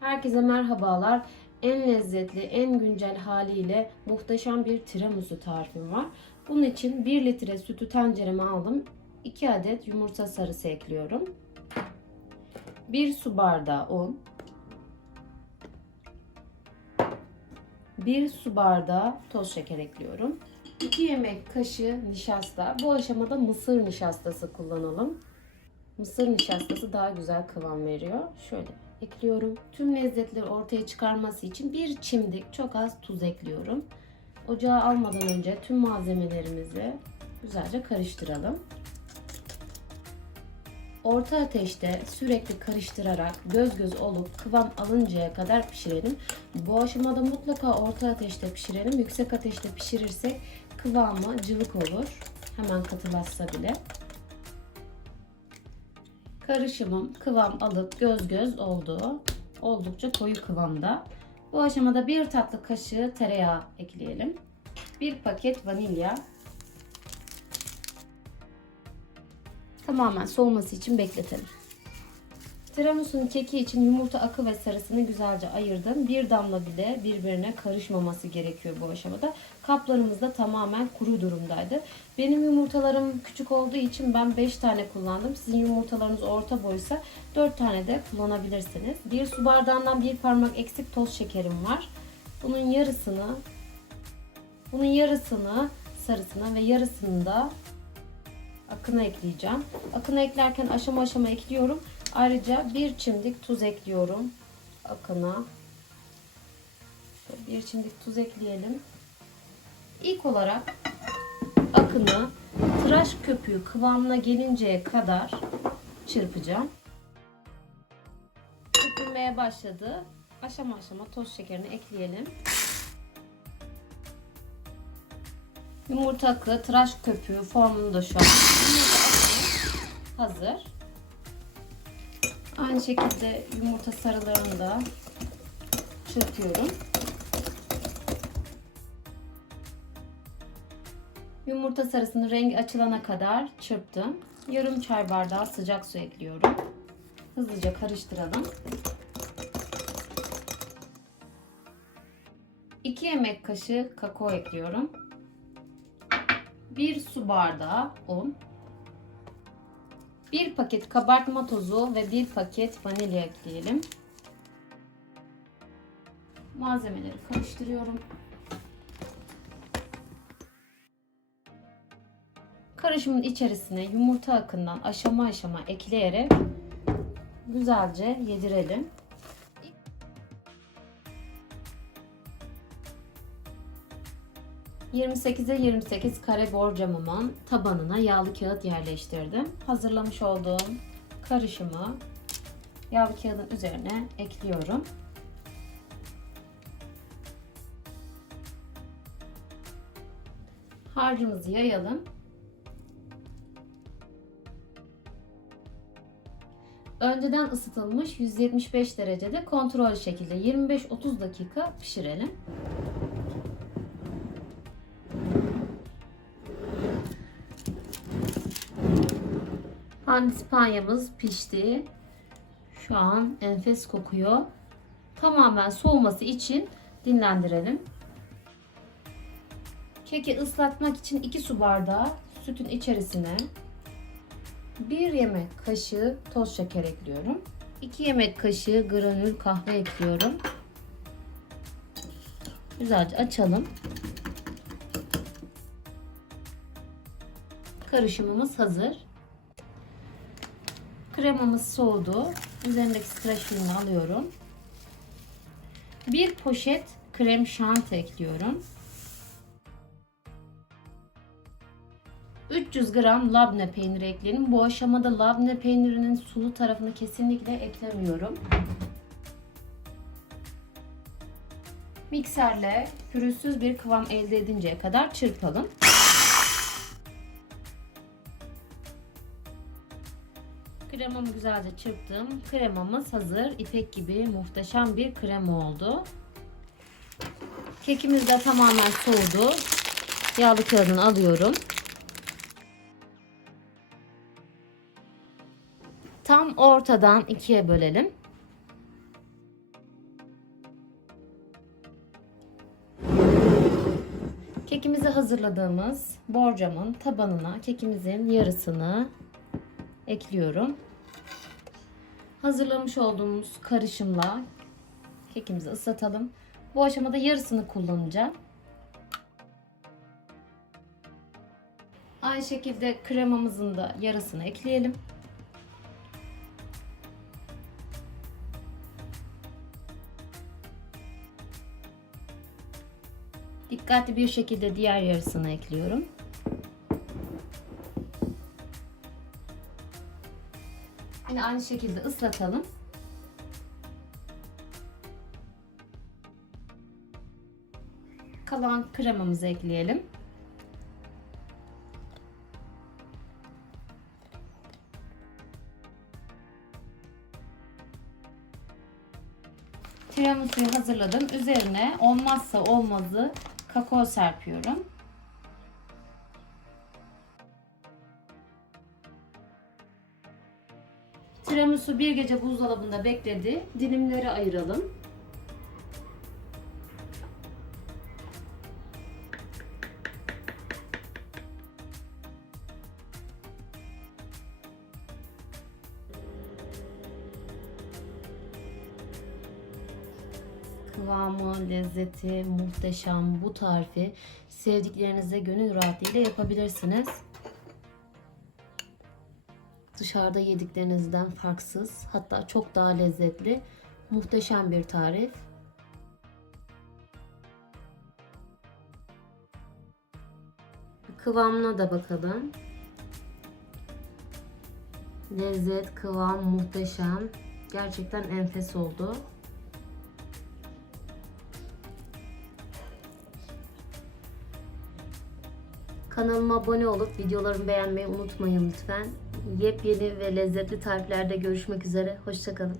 Herkese merhabalar. En lezzetli, en güncel haliyle muhteşem bir tiramisu tarifim var. Bunun için 1 litre sütü tencereme aldım. 2 adet yumurta sarısı ekliyorum. 1 su bardağı un. 1 su bardağı toz şeker ekliyorum. 2 yemek kaşığı nişasta. Bu aşamada mısır nişastası kullanalım. Mısır nişastası daha güzel kıvam veriyor. Şöyle ekliyorum. Tüm lezzetleri ortaya çıkarması için bir çimdik çok az tuz ekliyorum. Ocağa almadan önce tüm malzemelerimizi güzelce karıştıralım. Orta ateşte sürekli karıştırarak göz göz olup kıvam alıncaya kadar pişirelim. Bu aşamada mutlaka orta ateşte pişirelim. Yüksek ateşte pişirirsek kıvamı cıvık olur. Hemen katılaşsa bile. Karışımım kıvam alıp göz göz oldu. Oldukça koyu kıvamda. Bu aşamada 1 tatlı kaşığı tereyağı ekleyelim. 1 paket vanilya. Tamamen soğuması için bekletelim. Tiramisu'nun keki için yumurta akı ve sarısını güzelce ayırdım. Bir damla bile birbirine karışmaması gerekiyor bu aşamada. Kaplarımız da tamamen kuru durumdaydı. Benim yumurtalarım küçük olduğu için ben 5 tane kullandım. Sizin yumurtalarınız orta boysa 4 tane de kullanabilirsiniz. 1 su bardağından 1 parmak eksik toz şekerim var. Bunun yarısını sarısına ve yarısını da akına ekleyeceğim. Akına eklerken aşama aşama ekliyorum. Ayrıca bir çimdik tuz ekliyorum akına. Şöyle bir çimdik tuz ekleyelim. İlk olarak akını tıraş köpüğü kıvamına gelinceye kadar çırpacağım. Köpürmeye başladı. Aşama aşama toz şekerini ekleyelim. Yumurta akı, tıraş köpüğü formunda şu an. Hazır. Aynı şekilde yumurta sarılarını da çırpıyorum. Yumurta sarısını rengi açılana kadar çırptım. Yarım çay bardağı sıcak su ekliyorum. Hızlıca karıştıralım. 2 yemek kaşığı kakao ekliyorum. 1 su bardağı un. 1 paket kabartma tozu ve 1 paket vanilya ekleyelim. Malzemeleri karıştırıyorum. Karışımın içerisine yumurta akından aşama aşama ekleyerek güzelce yedirelim. 28'e 28 kare borcamımın tabanına yağlı kağıt yerleştirdim. Hazırlamış olduğum karışımı yağlı kağıdın üzerine ekliyorum. Harcımızı yayalım. Önceden ısıtılmış 175 derecede kontrol şekilde 25-30 dakika pişirelim. Pandispanyamız pişti. Şu an enfes kokuyor. Tamamen soğuması için dinlendirelim. Keki ıslatmak için 2 su bardağı sütün içerisine 1 yemek kaşığı toz şeker ekliyorum. 2 yemek kaşığı granül kahve ekliyorum. Güzelce açalım. Karışımımız hazır. Kremamız soğudu. Üzerindeki streç filmi alıyorum. 1 poşet krem şanti ekliyorum. 300 gram labne peyniri ekleyelim. Bu aşamada labne peynirinin sulu tarafını kesinlikle eklemiyorum. Mikserle pürüzsüz bir kıvam elde edinceye kadar çırpalım. Kremamı güzelce çırptım. Kremamız hazır. İpek gibi muhteşem bir krema oldu. Kekimiz de tamamen soğudu. Yağlı kağıdını alıyorum. Tam ortadan ikiye bölelim. Kekimizi hazırladığımız borcamın tabanına kekimizin yarısını ekliyorum. Hazırlamış olduğumuz karışımla kekimizi ıslatalım. Bu aşamada yarısını kullanacağım. Aynı şekilde kremamızın da yarısını ekleyelim. Dikkatli bir şekilde diğer yarısını ekliyorum. Yine aynı şekilde ıslatalım. Kalan kremamızı ekleyelim. Tiramisu'yu hazırladım. Üzerine olmazsa olmazı kakao serpiyorum. Tiramisu bir gece buzdolabında bekledi. Dilimlere ayıralım. Kıvamı, lezzeti muhteşem. Bu tarifi sevdiklerinize gönül rahatlığıyla yapabilirsiniz. Dışarıda yediklerinizden farksız, hatta çok daha lezzetli, muhteşem bir tarif. Kıvamına da bakalım. Lezzet, kıvam muhteşem. Gerçekten enfes oldu. Kanalıma abone olup videolarımı beğenmeyi unutmayın lütfen. Yepyeni ve lezzetli tariflerde görüşmek üzere. Hoşça kalın.